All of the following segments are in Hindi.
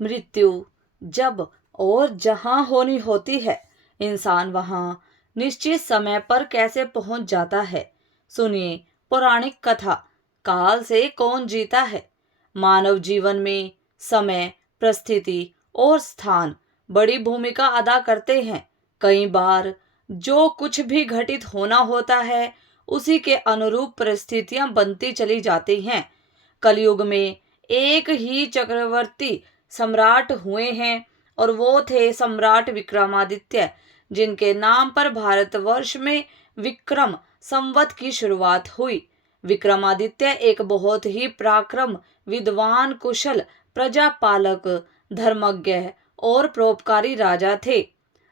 मृत्यु जब और जहां होनी होती है, इंसान वहां निश्चित समय पर कैसे पहुंच जाता है। सुनिए पौराणिक कथा, काल से कौन जीता है। मानव जीवन में समय, परिस्थिति और स्थान बड़ी भूमिका अदा करते हैं। कई बार जो कुछ भी घटित होना होता है, उसी के अनुरूप परिस्थितियां बनती चली जाती हैं। कलयुग में एक ही चक्रवर्ती सम्राट हुए हैं, और वो थे सम्राट विक्रमादित्य, जिनके नाम पर भारतवर्ष में विक्रम संवत की शुरुआत हुई। विक्रमादित्य एक बहुत ही पराक्रम, विद्वान, कुशल, प्रजापालक, धर्मज्ञ और परोपकारी राजा थे।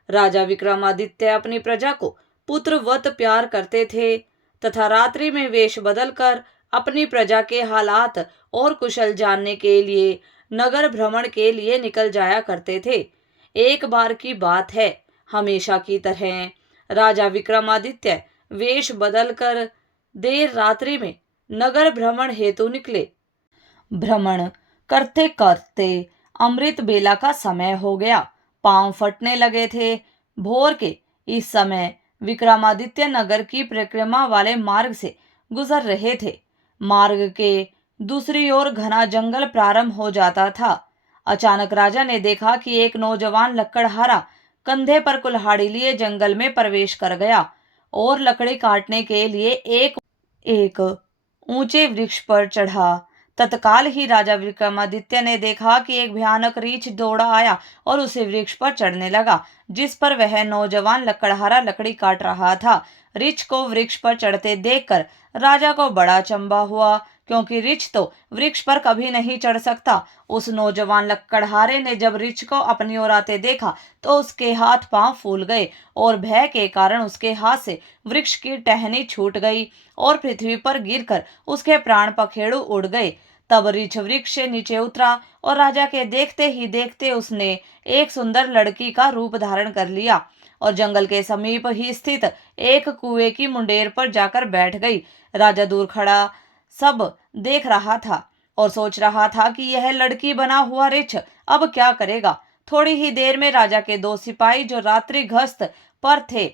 राजा विक्रमादित्य अपनी प्रजा को पुत्रवत प्यार करते थे तथा रात्रि में वेश बदलकर अपनी प्रजा के हालात और कुशल जानने के लिए नगर भ्रमण के लिए निकल जाया करते थे। एक बार की बात है, हमेशा की तरह राजा विक्रमादित्य वेश बदलकर देर रात्रि में नगर भ्रमण हेतु निकले। भ्रमण करते करते अमृत बेला का समय हो गया। पांव फटने लगे थे। भोर के इस समय विक्रमादित्य नगर की परिक्रमा वाले मार्ग से गुजर रहे थे। मार्ग के दूसरी ओर घना जंगल प्रारंभ हो जाता था। अचानक राजा ने देखा कि एक नौजवान लकड़हारा कंधे पर कुल्हाड़ी लिए जंगल में प्रवेश कर गया और लकड़ी काटने के लिए एक एक ऊंचे वृक्ष पर चढ़ा। तत्काल ही राजा विक्रमादित्य ने देखा कि एक भयानक रीछ दौड़ा आया और उसे वृक्ष पर चढ़ने लगा, जिस पर वह नौजवान लकड़हारा लकड़ी काट रहा था। रीछ को वृक्ष पर चढ़ते देखकर राजा को बड़ा अचंभा हुआ, क्योंकि रीछ तो वृक्ष पर कभी नहीं चढ़ सकता। उस नौजवान लकड़हारे ने जब रीछ को अपनी ओर आते देखा तो उसके हाथ पांव फूल गए और भय के कारण उसके हाथ से वृक्ष की टहनी छूट गई और पृथ्वी पर गिरकर उसके प्राण पखेरु उड़ गए। तब रीछ वृक्ष से नीचे उतरा और राजा के देखते ही देखते उसने एक सुंदर लड़की का रूप धारण कर लिया और जंगल के समीप ही स्थित एक कुएं की मुंडेर पर जाकर बैठ गई। राजा दूर खड़ा सब देख रहा था और सोच रहा था कि यह लड़की बना हुआ रीछ अब क्या करेगा। थोड़ी ही देर में राजा के दो सिपाही जो रात्रि गश्त पर थे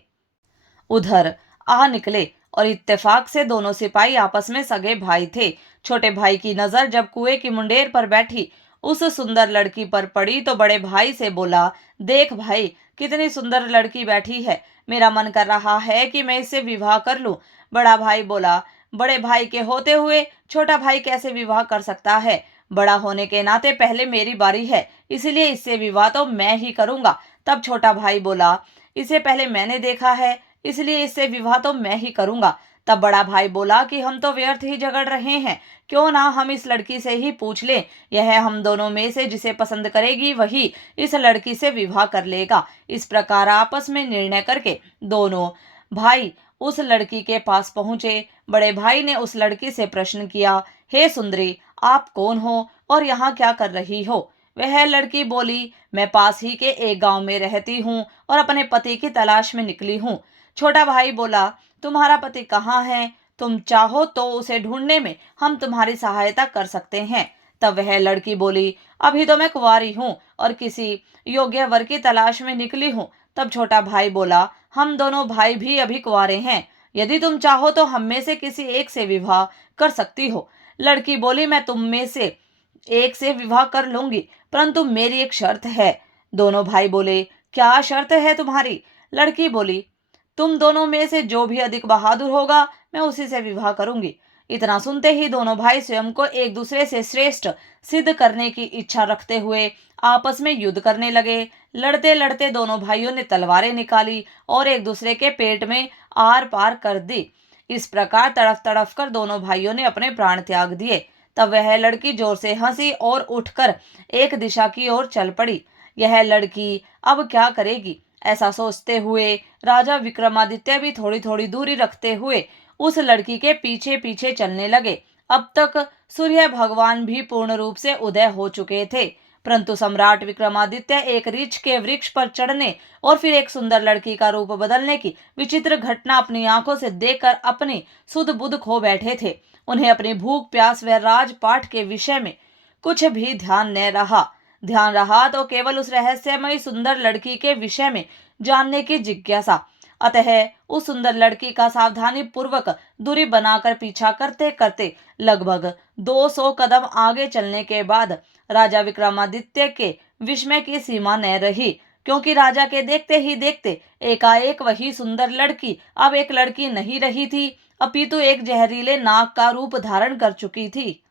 उधर आ निकले, और इत्तेफाक से दोनों सिपाही आपस में सगे भाई थे। छोटे भाई की नजर जब कुएं की मुंडेर पर बैठी उस सुंदर लड़की पर पड़ी तो बड़े भाई से बोला, देख भाई, कितनी सुंदर लड़की बैठी है, मेरा मन कर रहा है कि मैं इससे विवाह कर लूं। बड़ा भाई बोला, बड़े भाई के होते हुए छोटा भाई कैसे विवाह कर सकता है। बड़ा होने के नाते पहले मेरी बारी है, इसलिए इससे विवाह तो मैं ही करूंगा। तब छोटा भाई बोला, इसे पहले मैंने देखा है, इसलिए इससे विवाह तो मैं ही करूंगा। तब बड़ा भाई बोला कि हम तो व्यर्थ ही झगड़ रहे हैं, क्यों ना हम इस लड़की से ही पूछ लें। यह हम दोनों में से जिसे पसंद करेगी वही इस लड़की से विवाह कर लेगा। इस प्रकार आपस में निर्णय करके दोनों भाई उस लड़की के पास पहुंचे। बड़े भाई ने उस लड़की से प्रश्न किया, हे सुंदरी, आप कौन हो और यहाँ क्या कर रही हो। वह लड़की बोली, मैं पास ही के एक गांव में रहती हूँ और अपने पति की तलाश में निकली हूँ। छोटा भाई बोला, तुम्हारा पति कहाँ है, तुम चाहो तो उसे ढूंढने में हम तुम्हारी सहायता कर सकते हैं। तब वह लड़की बोली, अभी तो मैं कुंवारी हूँ और किसी योग्य वर की तलाश में निकली हूँ। तब छोटा भाई बोला, हम दोनों भाई भी अभी कुंवारे हैं, यदि तुम चाहो तो हम में से किसी एक से विवाह कर सकती हो। लड़की बोली, मैं तुम में से एक से विवाह कर लूंगी, परंतु मेरी एक शर्त है। दोनों भाई बोले, क्या शर्त है तुम्हारी। लड़की बोली, तुम दोनों में से जो भी अधिक बहादुर होगा मैं उसी से विवाह करूंगी। इतना सुनते ही दोनों भाई स्वयं को एक दूसरे से श्रेष्ठ सिद्ध करने की इच्छा रखते हुए आपस में युद्ध करने लगे। लड़ते लड़ते दोनों भाइयों ने तलवारें निकाली और एक दूसरे के पेट में आर पार कर दी। इस प्रकार तड़फ तड़फ कर दोनों भाइयों ने अपने प्राण त्याग दिए। तब वह लड़की जोर से हंसी और उठकर एक दिशा की ओर चल पड़ी। यह लड़की अब क्या करेगी, ऐसा सोचते हुए राजा विक्रमादित्य भी थोड़ी थोड़ी दूरी रखते हुए उस लड़की के पीछे पीछे चलने लगे। अब तक सूर्य भगवान भी पूर्ण रूप से उदय हो चुके थे, परंतु सम्राट विक्रमादित्य एक रीछ के वृक्ष पर चढ़ने और फिर एक सुंदर लड़की का रूप बदलने की विचित्र घटना अपनी आंखों से देखकर अपनी सुध बुध खो बैठे थे। उन्हें अपनी भूख, प्यास व राजपाट के विषय में कुछ भी ध्यान न रहा। ध्यान रहा तो केवल उस रहस्यमयी सुंदर लड़की के विषय में जानने की जिज्ञासा। अतः उस सुंदर लड़की का सावधानी पूर्वक दूरी बनाकर पीछा करते करते लगभग 200 कदम आगे चलने के बाद राजा विक्रमादित्य के विस्मय की सीमा न रही, क्योंकि राजा के देखते ही देखते एकाएक वही सुंदर लड़की अब एक लड़की नहीं रही थी, अपितु एक जहरीले नाग का रूप धारण कर चुकी थी।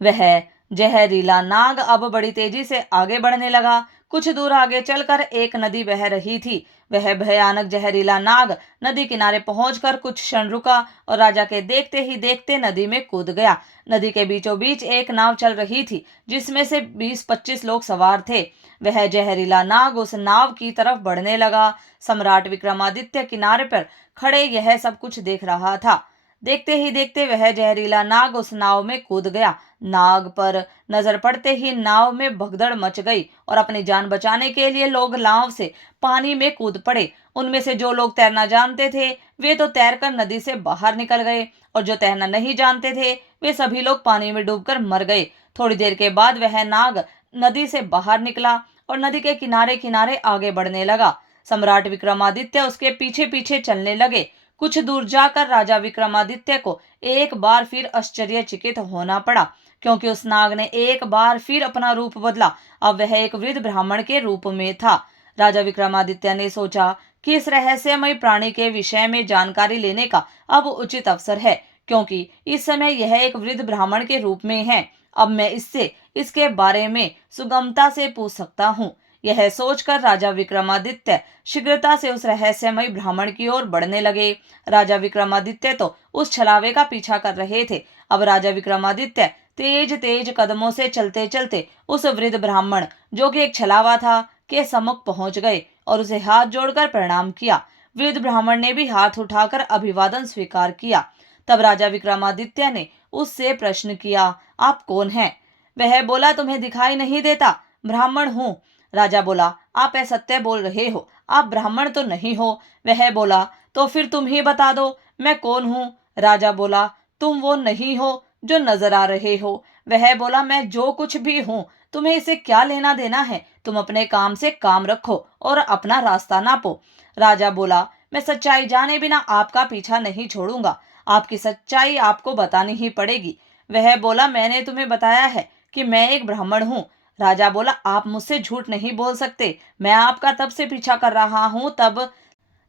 वह जहरीला नाग अब बड़ी तेजी से आगे बढ़ने लगा। कुछ दूर आगे चलकर एक नदी बह रही थी। वह भयानक जहरीला नाग नदी किनारे पहुंचकर कुछ क्षण रुका और राजा के देखते ही देखते नदी में कूद गया। नदी के बीचों बीच एक नाव चल रही थी, जिसमें से 20-25 लोग सवार थे। वह जहरीला नाग उस नाव की तरफ बढ़ने लगा। सम्राट विक्रमादित्य किनारे पर खड़े यह सब कुछ देख रहा था। देखते ही देखते वह जहरीला नाग उस नाव में कूद गया। नाग पर नजर पड़ते ही नाव में भगदड़ मच गई और अपनी जान बचाने के लिए लोग नाव से पानी में कूद पड़े। उनमें से जो लोग तैरना जानते थे वे तो तैरकर नदी से बाहर निकल गए, और जो तैरना नहीं जानते थे वे सभी लोग पानी में डूबकर मर गए। थोड़ी देर के बाद वह नाग नदी से बाहर निकला और नदी के किनारे किनारे आगे बढ़ने लगा। सम्राट विक्रमादित्य उसके पीछे पीछे चलने लगे। कुछ दूर जाकर राजा विक्रमादित्य को एक बार फिर आश्चर्यचकित होना पड़ा, क्योंकि उस नाग ने एक बार फिर अपना रूप बदला। अब वह एक वृद्ध ब्राह्मण के रूप में था। राजा विक्रमादित्य ने सोचा कि इस रहस्यमय प्राणी के विषय में जानकारी लेने का अब उचित अवसर है, क्योंकि इस समय यह एक वृद्ध ब्राह्मण के रूप में है। अब मैं इससे इसके बारे में सुगमता से पूछ सकता हूँ। यह सोचकर राजा विक्रमादित्य शीघ्रता से उस रहस्यमय ब्राह्मण की ओर बढ़ने लगे। राजा विक्रमादित्य तो उस छलावे का पीछा कर रहे थे। अब राजा विक्रमादित्य तेज तेज कदमों से चलते चलते उस वृद्ध ब्राह्मण, जो कि एक छलावा था, के सम्मुख पहुंच गए और उसे हाथ जोड़कर प्रणाम किया। वृद्ध ब्राह्मण ने भी हाथ उठाकर अभिवादन स्वीकार किया। तब राजा विक्रमादित्य ने उससे प्रश्न किया, आप कौन हैं? वह बोला, तुम्हें दिखाई नहीं देता? ब्राह्मण हूँ। राजा बोला, आप असत्य बोल रहे हो, आप ब्राह्मण तो नहीं हो। वह बोला, तो फिर तुम ही बता दो, मैं कौन हूँ? राजा बोला, तुम वो नहीं हो जो नजर आ रहे हो। वह बोला, मैं जो कुछ भी हूँ, तुम्हें इसे क्या लेना देना है? तुम अपने काम से काम रखो और अपना रास्ता नापो। राजा बोला, मैं सच्चाई जाने बिना आपका पीछा नहीं छोड़ूंगा। आपकी सच्चाई आपको बतानी ही पड़ेगी। वह बोला, मैंने तुम्हें बताया है कि मैं एक ब्राह्मण हूँ। राजा बोला, आप मुझसे झूठ नहीं बोल सकते। मैं आपका तब से पीछा कर रहा हूँ तब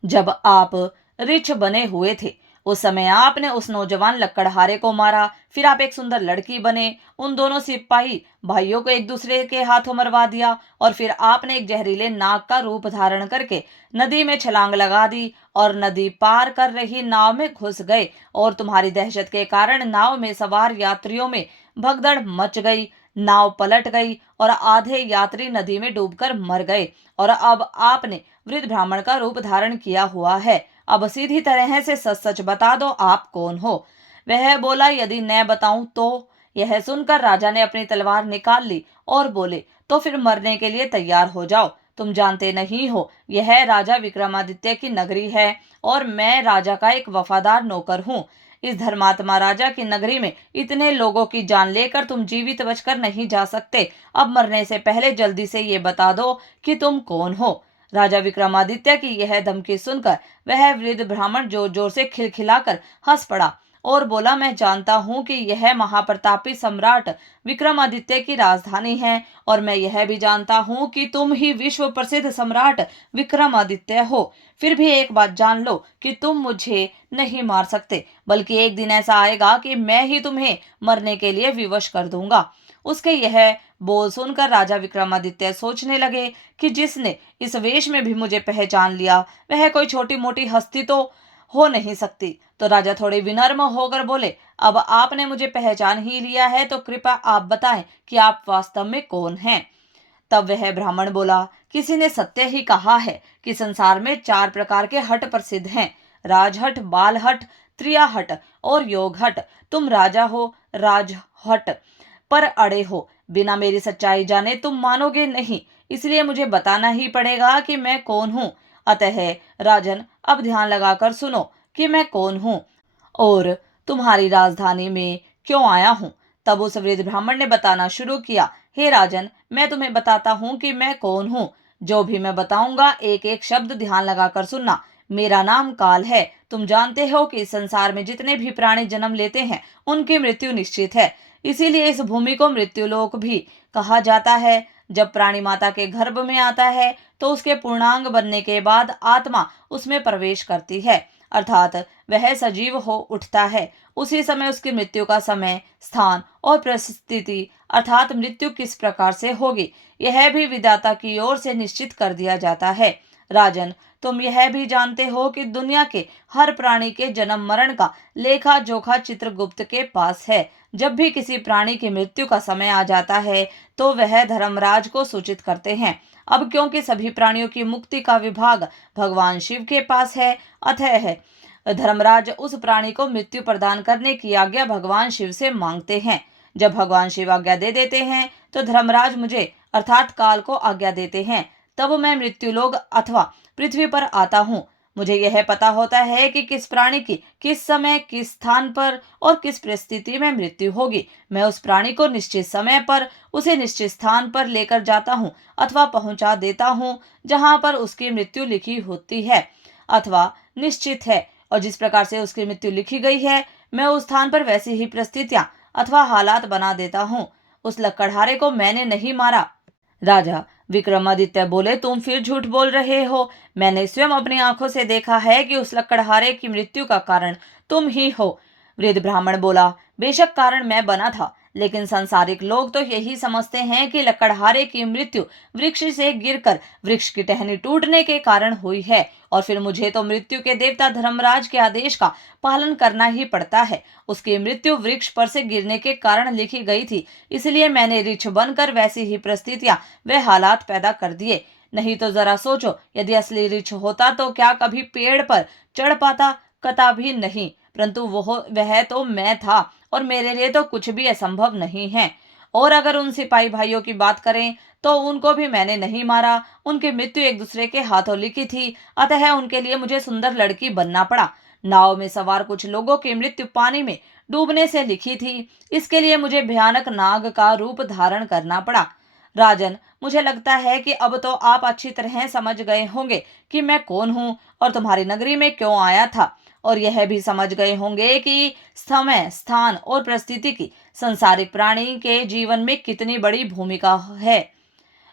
जब आप रिछ बने हुए थे। उस समय आपने उस नौजवान लकड़हारे को मारा, फिर आप एक सुंदर लड़की बने, उन दोनों सिपाही भाइयों को एक दूसरे के हाथों मरवा दिया, और फिर आपने एक जहरीले नाग का रूप धारण करके नदी में छलांग लगा दी और नदी पार कर रही नाव में घुस गए, और तुम्हारी दहशत के कारण नाव में सवार यात्रियों में भगदड़ मच गई। नाव पलट गई और आधे यात्री नदी में डूबकर मर गए, और अब आपने वृद्ध ब्राह्मण का रूप धारण किया हुआ है। अब सीधी तरह से सच सच बता दो, आप कौन हो? वह बोला, यदि न बताऊं तो? यह सुनकर राजा ने अपनी तलवार निकाल ली और बोले, तो फिर मरने के लिए तैयार हो जाओ। तुम जानते नहीं हो, यह राजा विक्रमादित्य की नगरी है और मैं राजा का एक वफादार नौकर हूँ। इस धर्मात्मा राजा की नगरी में इतने लोगों की जान लेकर तुम जीवित बचकर नहीं जा सकते। अब मरने से पहले जल्दी से ये बता दो कि तुम कौन हो। राजा विक्रमादित्य की यह धमकी सुनकर वह वृद्ध ब्राह्मण जोर जोर से खिलखिलाकर हंस पड़ा और बोला, मैं जानता हूँ कि यह महाप्रतापी सम्राट विक्रमादित्य की राजधानी है, और मैं यह भी जानता हूँ कि तुम ही विश्व प्रसिद्ध सम्राट विक्रमादित्य हो। फिर भी एक बात जान लो कि तुम मुझे नहीं मार सकते, बल्कि एक दिन ऐसा आएगा कि मैं ही तुम्हें मरने के लिए विवश कर दूंगा। उसके यह बोल सुनकर राजा विक्रमादित्य सोचने लगे कि जिसने इस वेश में भी मुझे पहचान लिया वह कोई छोटी मोटी हस्ती तो हो नहीं सकती। तो राजा थोड़े विनम्र होकर बोले, अब आपने मुझे पहचान ही लिया है तो कृपया आप बताएं कि आप वास्तव में कौन हैं। तब वह ब्राह्मण बोला, किसी ने सत्य ही कहा है कि संसार में 4 प्रकार के हट प्रसिद्ध हैं, राजहट, बालहट, त्रियाहट और योगहट। तुम राजा हो, राजहट पर अड़े हो। बिना मेरी सच्चाई जाने तुम मानोगे नहीं, इसलिए मुझे बताना ही पड़ेगा कि मैं कौन हूँ। अतः राजन, अब ध्यान लगाकर सुनो कि मैं कौन हूँ और तुम्हारी राजधानी में क्यों आया हूँ। तब उस वृद्ध ब्राह्मण ने बताना शुरू किया, हे राजन, मैं तुम्हें बताता हूँ कि मैं कौन हूँ। जो भी मैं बताऊंगा एक एक शब्द ध्यान लगाकर सुनना। मेरा नाम काल है। तुम जानते हो कि इस संसार में जितने भी प्राणी जन्म लेते हैं उनकी मृत्यु निश्चित है। इसीलिए इस भूमि को मृत्युलोक भी कहा जाता है। जब प्राणी माता के गर्भ में आता है तो उसके पूर्णांग बनने के बाद आत्मा उसमें प्रवेश करती है, अर्थात वह सजीव हो उठता है। उसी समय उसकी मृत्यु का समय, स्थान और परिस्थिति अर्थात मृत्यु किस प्रकार से होगी, यह भी विधाता की ओर से निश्चित कर दिया जाता है। राजन, तुम यह भी जानते हो कि दुनिया के हर प्राणी के जन्म मरण का लेखा जोखा चित्रगुप्त के पास है। जब भी किसी प्राणी की मृत्यु का समय आ जाता है तो वह धर्मराज को सूचित करते हैं। अब क्योंकि सभी प्राणियों की मुक्ति का विभाग भगवान शिव के पास है, अतः धर्मराज उस प्राणी को मृत्यु प्रदान करने की आज्ञा भगवान शिव से मांगते हैं। जब भगवान शिव आज्ञा दे देते हैं तो धर्मराज मुझे अर्थात काल को आज्ञा देते हैं। तब मैं मृत्युलोक अथवा पृथ्वी पर आता हूँ। मुझे यह पता होता है कि किस प्राणी की किस समय किस स्थान पर और किस परिस्थिति में मृत्यु होगी। मैं उस प्राणी को निश्चित समय पर उसे निश्चित स्थान पर लेकर जाता हूँ अथवा पहुंचा देता हूँ जहां पर उसकी मृत्यु लिखी होती है अथवा निश्चित है, और जिस प्रकार से उसकी मृत्यु लिखी गई है मैं उस स्थान पर वैसी ही परिस्थितियां अथवा हालात बना देता हूँ। उस लकड़हारे को मैंने नहीं मारा। राजा विक्रमादित्य बोले, तुम फिर झूठ बोल रहे हो। मैंने स्वयं अपनी आंखों से देखा है कि उस लकड़हारे की मृत्यु का कारण तुम ही हो। वृद्ध ब्राह्मण बोला, बेशक कारण मैं बना था, लेकिन सांसारिक लोग तो यही समझते हैं कि लकड़हारे की मृत्यु वृक्ष से गिरकर वृक्ष की टहनी टूटने के कारण हुई है, और फिर मुझे तो मृत्यु के देवता धर्मराज के आदेश का पालन करना ही पड़ता है। उसकी मृत्यु वृक्ष पर से गिरने के कारण लिखी गई थी, इसलिए मैंने ऋक्ष बनकर वैसी ही परिस्थितियां व हालात पैदा कर दिए। नहीं तो जरा सोचो, यदि असली ऋक्ष होता तो क्या कभी पेड़ पर चढ़ पाता? कदापि नहीं। परंतु वह तो मैं था, और मेरे लिए तो कुछ भी असंभव नहीं है। और अगर उन सिपाही भाइयों की बात करें तो उनको भी मैंने नहीं मारा। उनकी मृत्यु एक दूसरे के हाथों लिखी थी, अतः उनके लिए मुझे सुंदर लड़की बनना पड़ा। नाव में सवार कुछ लोगों की मृत्यु पानी में डूबने से लिखी थी, इसके लिए मुझे भयानक नाग का रूप धारण करना पड़ा। राजन, मुझे लगता है कि अब तो आप अच्छी तरह समझ गए होंगे कि मैं कौन हूँ और तुम्हारी नगरी में क्यों आया था, और यह भी समझ गए होंगे कि समय, स्थान और परिस्थिति की संसारिक प्राणी के जीवन में कितनी बड़ी भूमिका है।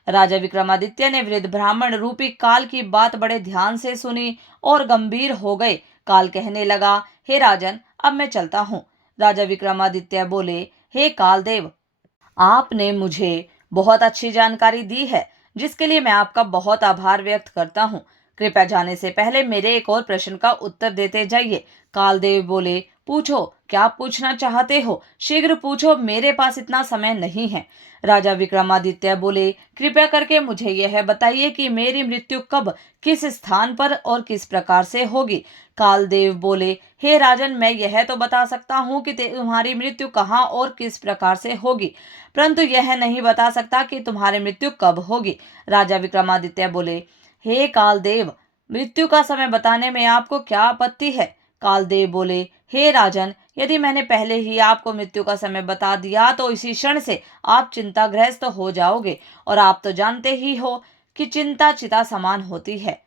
राजा विक्रमादित्य ने वृद्ध ब्राह्मण रूपी काल की बात बड़े ध्यान से सुनी और गंभीर हो गए। काल कहने लगा, हे राजन, अब मैं चलता हूँ। राजा विक्रमादित्य बोले, हे कालदेव, आपने मुझे बहुत अच्छी जानकारी दी है, जिसके लिए मैं आपका बहुत आभार व्यक्त करता हूँ। कृपया जाने से पहले मेरे एक और प्रश्न का उत्तर देते जाइए। कालदेव बोले, पूछो, क्या पूछना चाहते हो? शीघ्र पूछो, मेरे पास इतना समय नहीं है। राजा विक्रमादित्य बोले, कृपया करके मुझे यह बताइए कि मेरी मृत्यु कब, किस स्थान पर और किस प्रकार से होगी। कालदेव बोले, हे राजन, मैं यह तो बता सकता हूँ कि तुम्हारी मृत्यु कहाँ और किस प्रकार से होगी, परंतु यह नहीं बता सकता कि तुम्हारी मृत्यु कब होगी। राजा विक्रमादित्य बोले, हे कालदेव, मृत्यु का समय बताने में आपको क्या आपत्ति है? कालदेव बोले, हे राजन, यदि मैंने पहले ही आपको मृत्यु का समय बता दिया तो इसी क्षण से आप चिंताग्रस्त हो जाओगे, और आप तो जानते ही हो कि चिंता चिता समान होती है।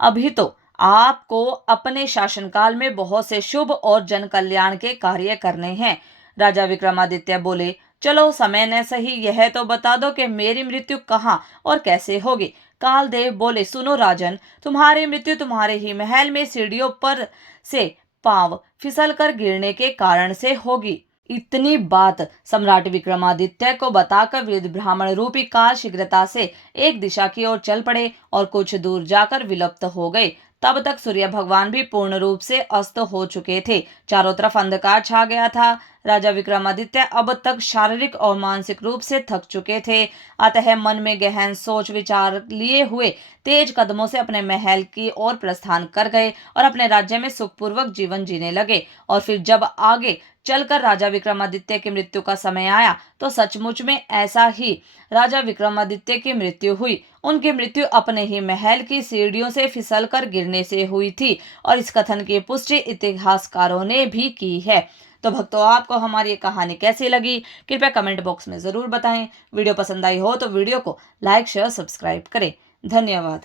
अभी तो आपको अपने शासनकाल में बहुत से शुभ और जन कल्याण के कार्य करने हैं। राजा विक्रमादित्य बोले, चलो समय न सही, यह तो बता दो कि मेरी मृत्यु कहाँ और कैसे होगी। कालदेव बोले, सुनो राजन, तुम्हारी मृत्यु तुम्हारे ही महल में सीढ़ियों पर से पांव फिसलकर गिरने के कारण से होगी। इतनी बात सम्राट विक्रमादित्य को बताकर वृद्ध ब्राह्मण रूपी काल शीघ्रता से एक दिशा की ओर चल पड़े और कुछ दूर जाकर विलुप्त हो गए। तब तक सूर्य भगवान भी पूर्ण रूप से अस्त हो चुके थे। चारों तरफ अंधकार छा गया था। राजा विक्रमादित्य अब तक शारीरिक और मानसिक रूप से थक चुके थे, अतः मन में गहन सोच विचार लिए हुए तेज कदमों से अपने महल की ओर प्रस्थान कर गए और अपने राज्य में सुखपूर्वक जीवन जीने लगे। और फिर जब आगे चलकर राजा विक्रमादित्य की मृत्यु का समय आया तो सचमुच में ऐसा ही राजा विक्रमादित्य की मृत्यु हुई। उनकी मृत्यु अपने ही महल की सीढ़ियों से फिसलकर गिरने से हुई थी, और इस कथन की पुष्टि इतिहासकारों ने भी की है। तो भक्तों, आपको हमारी ये कहानी कैसी लगी कृपया कमेंट बॉक्स में ज़रूर बताएं। वीडियो पसंद आई हो तो वीडियो को लाइक शेयर सब्सक्राइब करें। धन्यवाद।